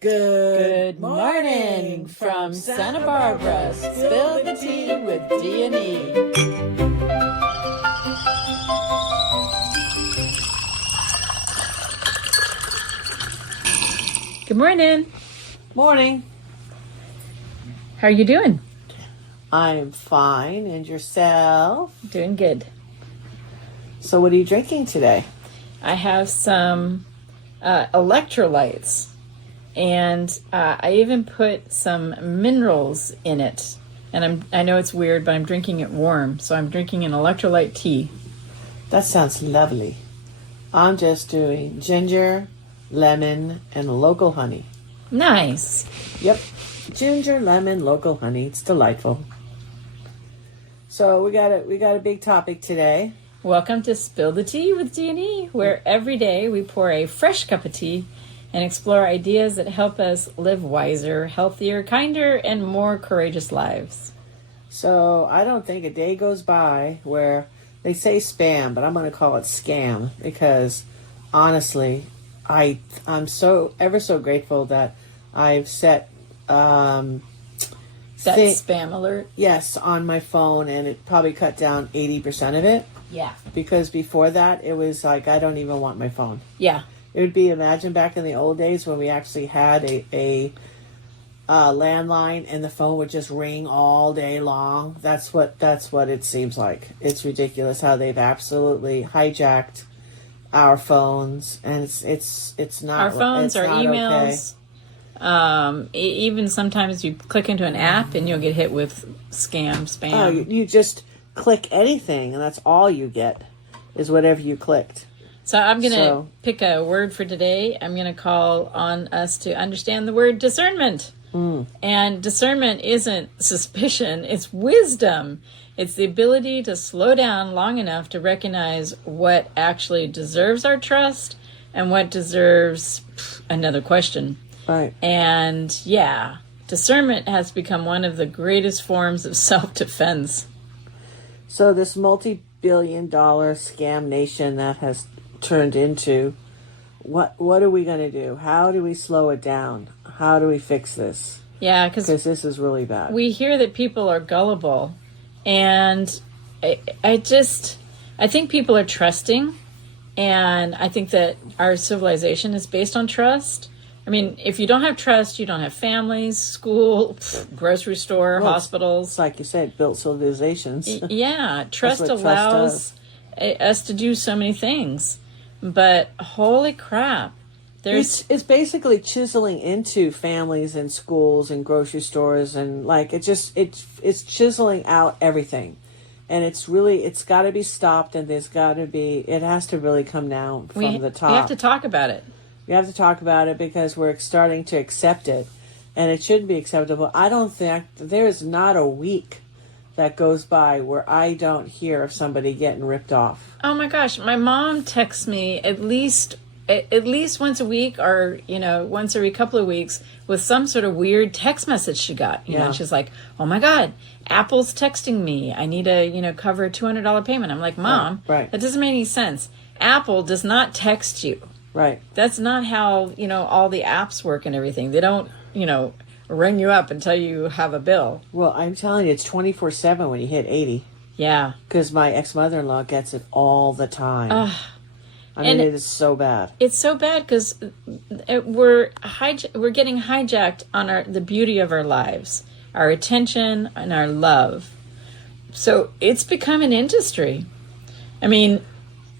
Good morning from Santa Barbara. Spill the tea with D&E. Good morning. Morning. How are you doing? I'm fine. And yourself? Doing good. So what are you drinking today? I have some electrolytes. And I even put some minerals in it. And I know it's weird, but I'm drinking it warm. So I'm drinking an electrolyte tea. That sounds lovely. I'm just doing ginger, lemon, and local honey. Nice. Yep. Ginger, lemon, local honey. It's delightful. So we got a big topic today. Welcome to Spill the Tea with D&E, where every day we pour a fresh cup of tea and explore ideas that help us live wiser, healthier, kinder, and more courageous lives. So I don't think a day goes by where they say spam, but I'm going to call it scam because honestly, I'm so ever so grateful that I've set spam alert? Yes, on my phone, and it probably cut down 80% of it. Yeah. Because before that, it was like, I don't even want my phone. Yeah. It would be, imagine back in the old days when we actually had a landline and the phone would just ring all day long. That's what it seems like. It's ridiculous how they've absolutely hijacked our phones, and it's not our phones, our emails. Okay. Even sometimes you click into an app and you'll get hit with spam. Oh, you just click anything, and that's all you get is whatever you clicked. So I'm going to pick a word for today. I'm going to call on us to understand the word discernment. And discernment isn't suspicion, it's wisdom. It's the ability to slow down long enough to recognize what actually deserves our trust and what deserves another question. Right. And yeah, discernment has become one of the greatest forms of self-defense. So this multi-billion-dollar scam nation that has turned into, what are we going to do? How do we slow it down? How do we fix this? Yeah, because this is really bad. We hear that people are gullible, and I think people are trusting, and I think that our civilization is based on trust. I mean, if you don't have trust, you don't have families, school, grocery store, hospitals. It's like you said, built civilizations. Yeah, trust allows us to do so many things. But holy crap, it's basically chiseling into families and schools and grocery stores, and like it's chiseling out everything, and it's got to be stopped, and it has to really come down from the top. We have to talk about it. We have to talk about it because we're starting to accept it, and it shouldn't be acceptable. I don't think there is not a week that goes by where I don't hear of somebody getting ripped off. Oh my gosh, my mom texts me at least once a week, or once every couple of weeks, with some sort of weird text message she got. You know, she's like, "Oh my God, Apple's texting me. I need to cover a $200 payment." I'm like, "Mom, right. That doesn't make any sense. Apple does not text you. Right. That's not how all the apps work and everything. They don't ring you up and tell you have a bill." Well, I'm telling you, it's 24/7 when you hit 80. Yeah. Because my ex-mother-in-law gets it all the time. I mean, it is so bad. It's so bad because we're getting hijacked on the beauty of our lives, our attention, and our love. So it's become an industry. I mean,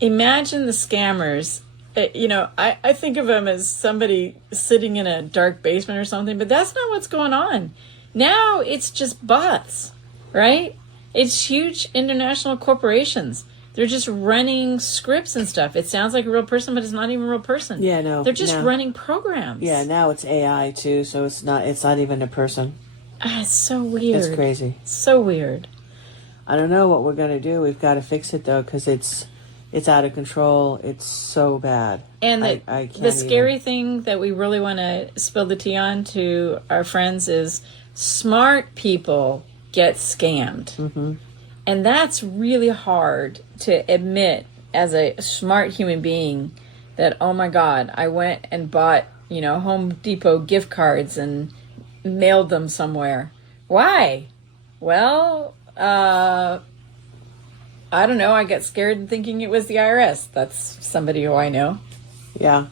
imagine the scammers. I think of them as somebody sitting in a dark basement or something, but that's not what's going on. Now it's just bots, right? It's huge international corporations. They're just running scripts and stuff. It sounds like a real person, but it's not even a real person. Yeah, no. They're just running programs. Yeah, now it's AI too, so it's not even a person. It's so weird. It's crazy. So weird. I don't know what we're going to do. We've got to fix it though, because it's out of control. It's so bad. And the scary thing that we really want to spill the tea on to our friends is smart people get scammed. Mm-hmm. And that's really hard to admit as a smart human being that, oh my God, I went and bought, Home Depot gift cards and mailed them somewhere. Why? Well, I don't know. I got scared thinking it was the IRS. That's somebody who I know. Yeah.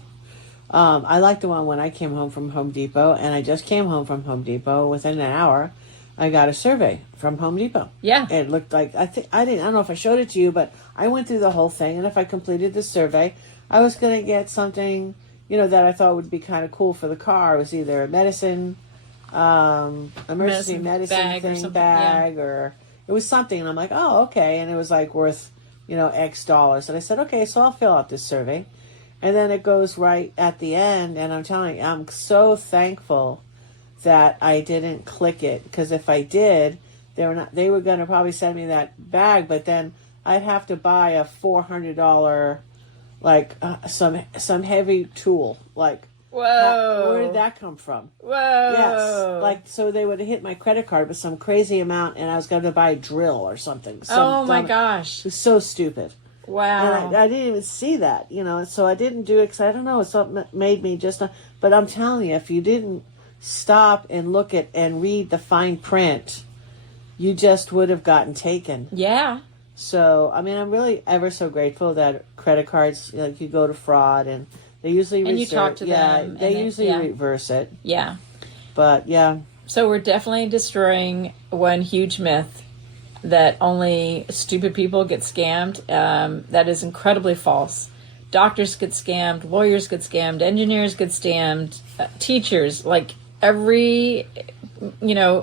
I like the one when I came home from Home Depot, and I just came home from Home Depot. Within an hour, I got a survey from Home Depot. Yeah. It looked like, I don't know if I showed it to you, but I went through the whole thing, and if I completed the survey, I was going to get something, that I thought would be kind of cool for the car. It was either a medicine, emergency medicine bag, or it was something. And I'm like, oh, okay. And it was like worth, X dollars. And I said, okay, so I'll fill out this survey. And then it goes right at the end. And I'm telling you, I'm so thankful that I didn't click it, because if I did, they were going to probably send me that bag, but then I'd have to buy a $400 some heavy tool. Like, whoa, where did that come from? Whoa. Yes, so they would have hit my credit card with some crazy amount, and I was going to buy a drill or something. Oh my gosh, it was so stupid. Wow. And I didn't even see that, so I didn't do it because I don't know, it's something that made me just not. But I'm telling you, if you didn't stop and look at and read the fine print, you just would have gotten taken. Yeah. So, I mean, I'm really ever so grateful that credit cards, you go to fraud, and they usually you talk to them. They usually reverse it. Yeah. But, yeah. So we're definitely destroying one huge myth that only stupid people get scammed. That is incredibly false. Doctors get scammed, lawyers get scammed, engineers get scammed, teachers, like every,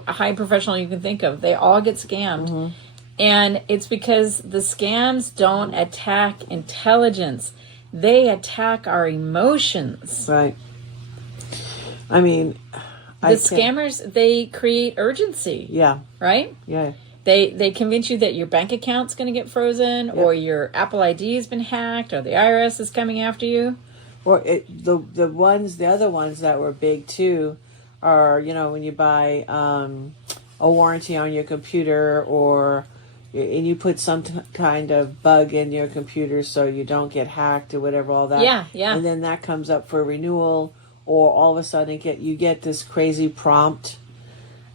high professional you can think of, they all get scammed. Mm-hmm. And it's because the scams don't attack intelligence. They attack our emotions. Right. I mean, scammers, they create urgency. Yeah. Right? Yeah. They convince you that your bank account's going to get frozen, yep, or your Apple ID has been hacked, or the IRS is coming after you. Or the other ones that were big too are, when you buy a warranty on your computer, and you put some kind of bug in your computer so you don't get hacked or whatever, all that. Yeah, yeah. And then that comes up for renewal, or all of a sudden you get this crazy prompt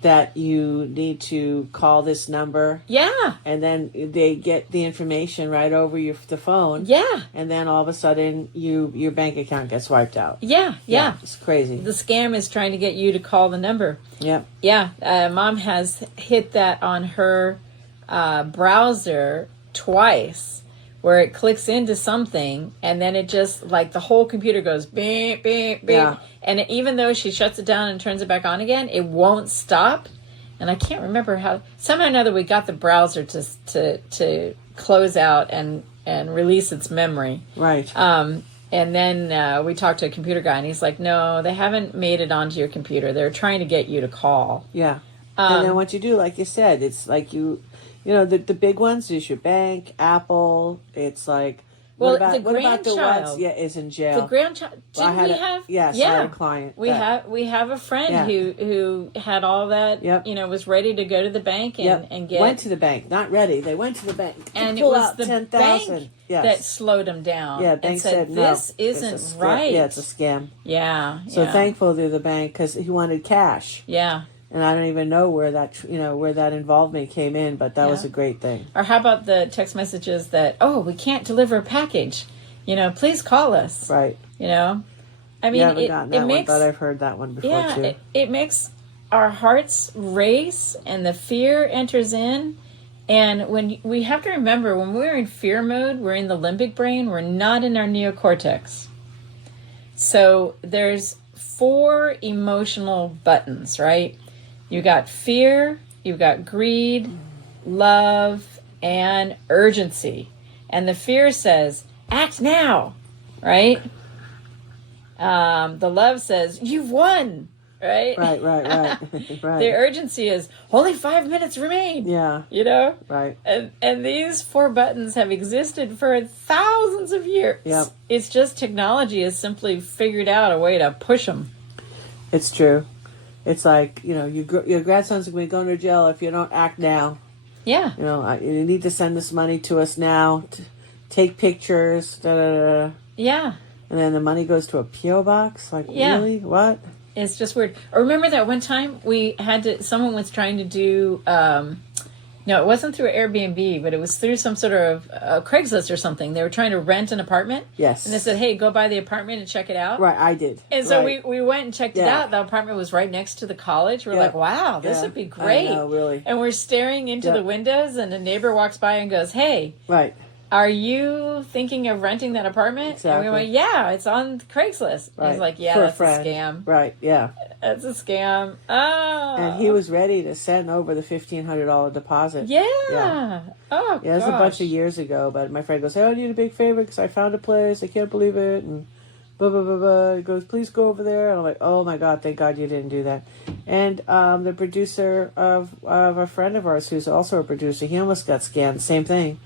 that you need to call this number. Yeah. And then they get the information right over the phone. Yeah. And then all of a sudden your bank account gets wiped out. Yeah, yeah. It's crazy. The scam is trying to get you to call the number. Yep. Yeah. Mom has hit that on her browser twice, where it clicks into something and then it just, like, the whole computer goes beep, beep, beep. Yeah. And even though she shuts it down and turns it back on again, it won't stop. And I can't remember how. Somehow or another, we got the browser to close out and release its memory. Right. And then we talked to a computer guy, and he's like, no, they haven't made it onto your computer. They're trying to get you to call. Yeah. And then what you do, like you said, it's like the big ones is your bank, Apple. It's like, well, what about the ones? Yeah, is in jail. The grandchild. Yes, I had a client. We have a friend who had all that. Yep. Was ready to go to the bank and get. Went to the bank, not ready. They went to the bank and pull it was out the 10,000. bank Yes. that slowed them down. Yeah, bank and said this no, isn't right. Yeah, it's a scam. Yeah. So thankful to the bank, because he wanted cash. Yeah. And I don't even know where that involvement came in, but that was a great thing. Or how about the text messages that, we can't deliver a package, please call us. Right. I mean, I haven't gotten that one, but I've heard that one before too. It makes our hearts race and the fear enters in. And when we have to remember, when we're in fear mode, we're in the limbic brain, we're not in our neocortex. So there's 4 emotional buttons, right? You got fear, you've got greed, love, and urgency. And the fear says, act now, right? The love says, you've won, right? Right. Right. The urgency is, only 5 minutes remain. Yeah. Right. And these 4 buttons have existed for thousands of years. Yep. It's just technology has simply figured out a way to push them. It's true. It's like, your grandson's going to be going to jail if you don't act now. Yeah. You need to send this money to us now. Take pictures. Da, da, da. Yeah. And then the money goes to a P.O. box? Like, Yeah. really? What? It's just weird. I remember that one time someone was trying to do, no, it wasn't through Airbnb, but it was through some sort of Craigslist or something. They were trying to rent an apartment. Yes. And they said, hey, go by the apartment and check it out. Right, I did. And so right. we went and checked it Yeah. out. The apartment was right next to the college. We're Yeah. like, wow, this Yeah. would be great. I know, really. And we're staring into Yeah. the windows, and a neighbor walks by and goes, hey, Right. are you thinking of renting that apartment? Exactly. And we went, yeah, it's on Craigslist. Right. He's like, yeah, For that's a scam. Right, yeah. That's a scam. Oh. And he was ready to send over the $1,500 deposit. Yeah. Yeah. Oh, Yeah, it was a bunch of years ago, but my friend goes, hey, I need a big favor because I found a place. I can't believe it. And blah, blah, blah, blah. He goes, please go over there. And I'm like, oh, my God, thank God you didn't do that. And the producer of a friend of ours who's also a producer, he almost got scammed. Same thing.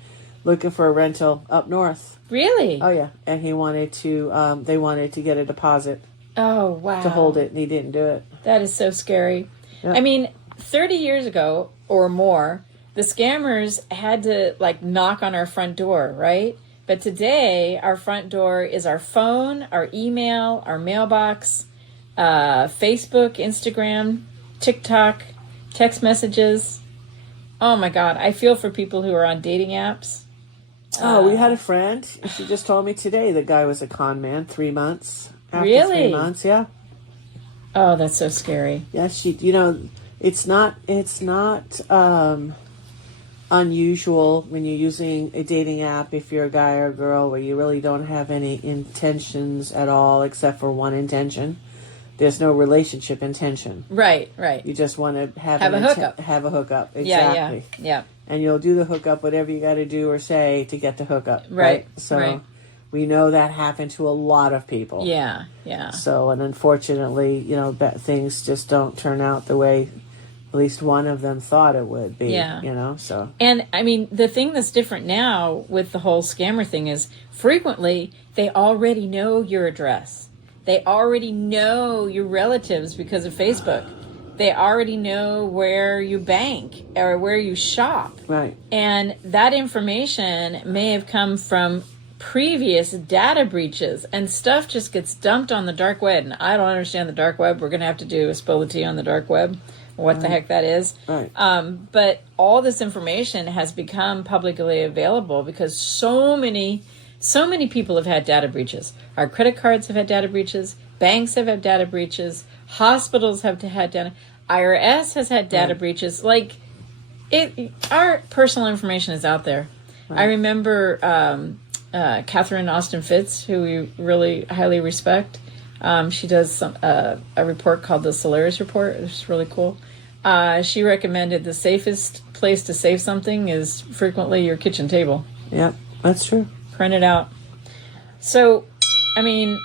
Looking for a rental up north. Really? Oh, yeah. And he wanted to, they wanted to get a deposit Oh, wow. to hold it, and he didn't do it. That is so scary. Yeah. I mean, 30 years ago or more, the scammers had to like knock on our front door, right? But today, our front door is our phone, our email, our mailbox, Facebook, Instagram, TikTok, text messages. Oh my God. I feel for people who are on dating apps. Oh, we had a friend. She just told me today the guy was a con man. 3 months. After Really? 3 months, yeah. Oh, that's so scary. Yeah, it's not unusual when you're using a dating app if you're a guy or a girl where you really don't have any intentions at all except for one intention. There's no relationship intention. Right, right. You just want to have a hookup. Have a hookup. Yeah, Exactly. yeah. And you'll do the hookup, whatever you got to do or say to get the hookup. Right, So right. we know that happened to a lot of people. Yeah, yeah. So, and unfortunately, things just don't turn out the way at least one of them thought it would be. Yeah. So. And I mean, the thing that's different now with the whole scammer thing is frequently they already know your address. They already know your relatives because of Facebook. They already know where you bank or where you shop. Right. And that information may have come from previous data breaches, and stuff just gets dumped on the dark web. And I don't understand the dark web. We're going to have to do a spill the tea on the dark web, what the heck that is. Right. But all this information has become publicly available because so many people have had data breaches. Our credit cards have had data breaches. Banks have had data breaches. Hospitals have had data. IRS has had data breaches. Like, our personal information is out there. Right. I remember Catherine Austin Fitz, who we really highly respect. She does a report called the Solaris Report. It's really cool. She recommended the safest place to save something is frequently your kitchen table. Yep, that's true. Print it out. So, I mean,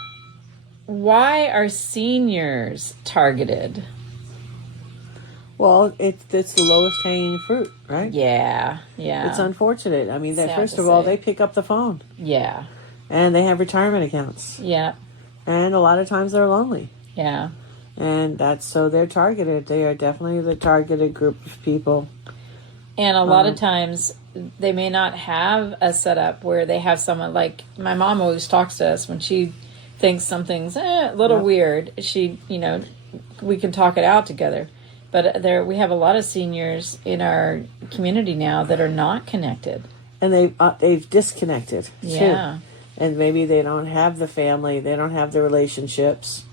why are seniors targeted? Well, it's the lowest hanging fruit, right? Yeah. It's unfortunate. I mean, Sad first to of all, say. they pick up the phone. Yeah. And they have retirement accounts. Yeah. And a lot of times they're lonely. Yeah. And so they're targeted. They are definitely the targeted group of people. And a lot of times they may not have a setup where they have someone like my mom always talks to us when she thinks something's a little weird. She, we can talk it out together. But we have a lot of seniors in our community now that are not connected. And they've disconnected, Yeah. too. And maybe they don't have the family, they don't have the relationships.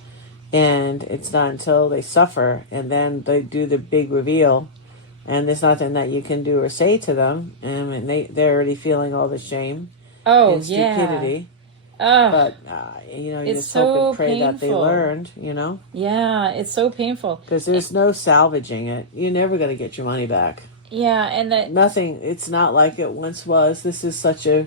And it's not until they suffer and then they do the big reveal. And there's nothing that you can do or say to them. And they're already feeling all the shame and stupidity. Oh, But, you it's just hope and so pray that they painful. learned, yeah, it's so painful. Because there's no salvaging it. You're never going to get your money back. Yeah, and that Nothing. It's not like it once was. This is such a,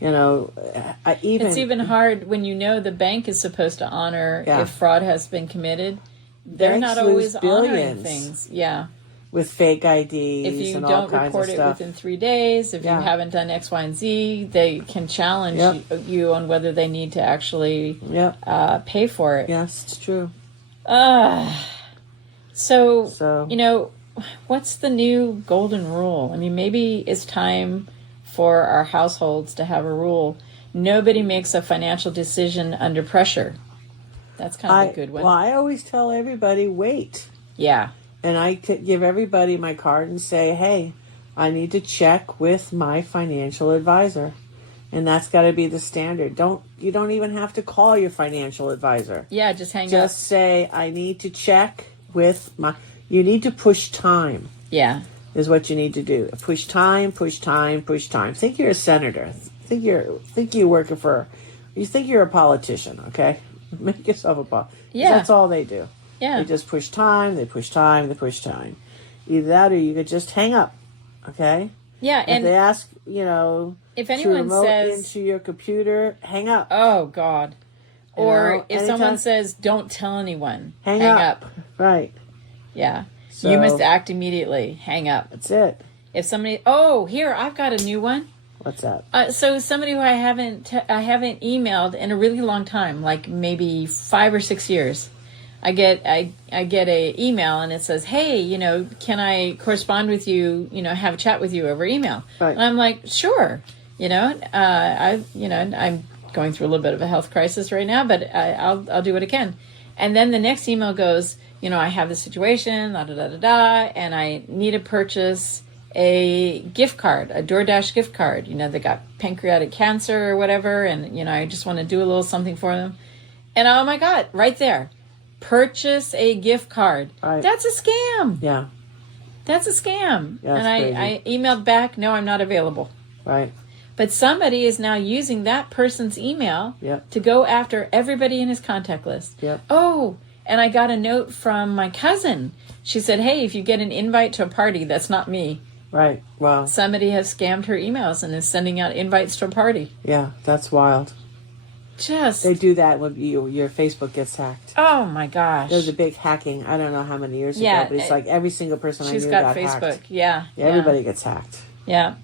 it's even hard when the bank is supposed to honor if fraud has been committed. They're Banks not always lose billions. honoring things. Yeah. with fake IDs If you and all don't kinds report of it stuff. within 3 days, if you haven't done X, Y, and Z, they can challenge you on whether they need to actually pay for it. Yes, it's true. So, what's the new golden rule? I mean, maybe it's time for our households to have a rule. nobody makes a financial decision under pressure. That's kind of a good one. Well, I always tell everybody, wait. Yeah. And I could give everybody my card and say, hey, I need to check with my financial advisor. And that's got to be the standard. You don't even have to call your financial advisor. Yeah, just hang up. Just say, I need to check with you need to push time. Yeah. Is what you need to do. Push time, push time, push time. Think you're a senator. Think you're working for, you think you're a politician, okay? Make yourself a politician. Yeah. That's all they do. Yeah. They just push time, they push time, they push time. Either that or you could just hang up, okay? Yeah, If they ask, if to anyone remote says into your computer, hang up. oh God. Or if anytime, someone says don't tell anyone, hang up. Right. Yeah. So, you must act immediately. Hang up. That's it. If somebody here, I've got a new one. What's that? So somebody who I haven't emailed in a really long time, like maybe 5 or 6 years. I get a email and it says, hey, can I correspond with you, have a chat with you over email? Right. And I'm like, sure. I'm going through a little bit of a health crisis right now, but I'll do what I can. And then the next email goes, I have this situation, da da da da da, and I need to purchase a gift card, a DoorDash gift card. They got pancreatic cancer or whatever, and I just want to do a little something for them. And oh my God, right there. Purchase a gift card. Right. That's a scam. Yeah. That's a scam. Yeah, and I emailed back, no, I'm not available. Right. But somebody is now using that person's email Yep. to go after everybody in his contact list. Yep. Oh, and I got a note from my cousin. She said, hey, if you get an invite to a party, that's not me. Right. Wow. Somebody has scammed her emails and is sending out invites to a party. Yeah, that's wild. They do that when your Facebook gets hacked. Oh my gosh. There's a big hacking. I don't know how many years ago, but it's like every single person I knew got Facebook. hacked. Yeah. Everybody gets hacked. Yeah.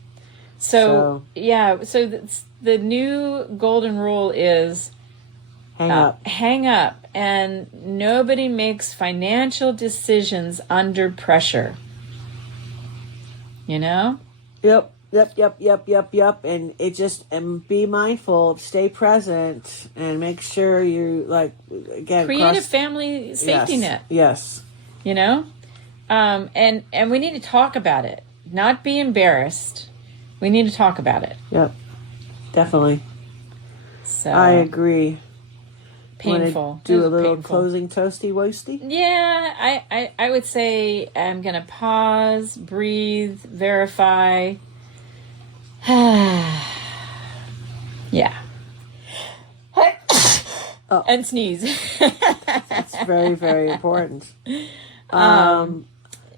So the new golden rule is hang up. Hang up. And nobody makes financial decisions under pressure. Yep. And and be mindful, stay present, and make sure you create a family safety net. Yes. And we need to talk about it, not be embarrassed. We need to talk about it. Yep. Definitely. So I agree. Painful. Do a little closing toasty woasty? Yeah, I would say I'm going to pause, breathe, verify. Yeah. And sneeze. That's very, very important.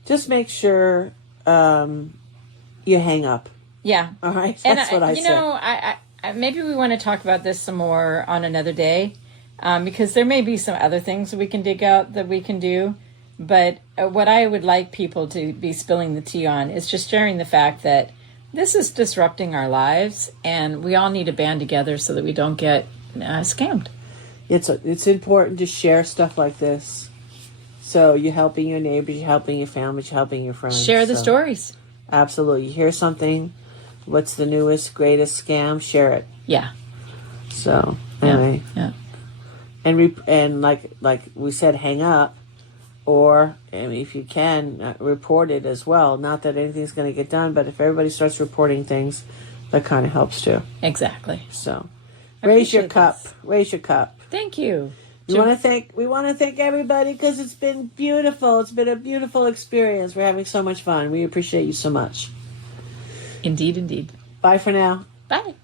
Just make sure you hang up. Yeah. All right. That's what I say. I maybe we want to talk about this some more on another day, because there may be some other things that we can dig out that we can do. But what I would like people to be spilling the tea on is just sharing the fact that this is disrupting our lives, and we all need to band together so that we don't get scammed. It's important to share stuff like this. So you're helping your neighbors, you're helping your family, you're helping your friends. Share the stories. Absolutely. You hear something, what's the newest, greatest scam? Share it. Yeah. So anyway, yeah. And like we said, hang up, or if you can, report it as well. Not that anything's going to get done, but if everybody starts reporting things, that kind of helps too. Exactly. So raise your cup. Raise your cup. Thank you. We want to thank everybody because it's been beautiful. It's been a beautiful experience. We're having so much fun. We appreciate you so much. Indeed, indeed. Bye for now. Bye.